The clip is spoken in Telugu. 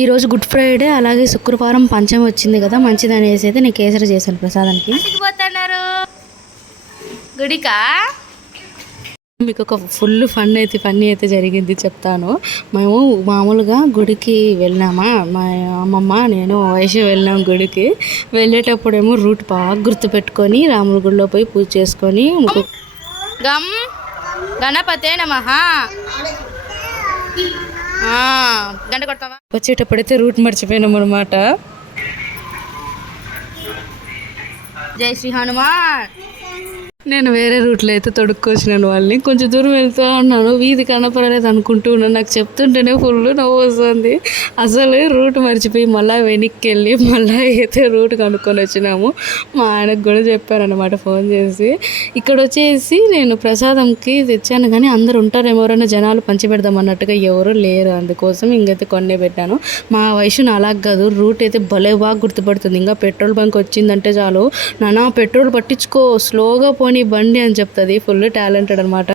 ఈరోజు గుడ్ ఫ్రైడే, అలాగే శుక్రవారం పంచమి వచ్చింది కదా, మంచిది అనేసి అయితే నేను కేసరి చేశాను ప్రసాదానికి. పోతున్నారు గుడికా. మీకు ఒక ఫుల్ ఫన్నీ అయితే జరిగింది చెప్తాను. మేము మామూలుగా గుడికి వెళ్ళినామా, మా అమ్మమ్మ నేను వయసు వెళ్ళినాం గుడికి. వెళ్ళేటప్పుడేమో రూట్ బాగా గుర్తుపెట్టుకొని రాముల గుడిలో పోయి పూజ చేసుకొని గమ్ గణపతే నమః గంట కొడతావా. వచ్చేటప్పుడైతే రూట్ మర్చిపోయినాం అనమాట. జై శ్రీ హనుమాన్. నేను వేరే రూట్లో అయితే తొడుక్కొచ్చినాను వాళ్ళని. కొంచెం దూరం వెళ్తూ ఉన్నాను, వీధి కనపడలేదు అనుకుంటూ ఉన్నాను. నాకు చెప్తుంటేనే ఫుల్ నవ్వు వస్తుంది. అసలు రూట్ మర్చిపోయి మళ్ళీ వెనక్కి వెళ్ళి మళ్ళీ అయితే రూట్ కనుక్కొని వచ్చినాము. మా ఆయనకు కూడా చెప్పారనమాట ఫోన్ చేసి. ఇక్కడ వచ్చేసి నేను ప్రసాదంకి తెచ్చాను, కానీ అందరు ఉంటారేమో, ఎవరైనా జనాలు పంచిపెడదాం అన్నట్టుగా ఎవరు లేరు. అందుకోసం ఇంకైతే కొన్నే పెట్టాను. మా వయసును అలా కాదు, రూట్ అయితే భలే బాగా గుర్తుపడుతుంది. ఇంకా పెట్రోల్ బంక్ వచ్చిందంటే చాలు, నానా పెట్రోల్ పట్టించుకో, స్లోగా పోనీ బండి అని చెప్తుంది. ఫుల్ టాలెంటెడ్ అనమాట.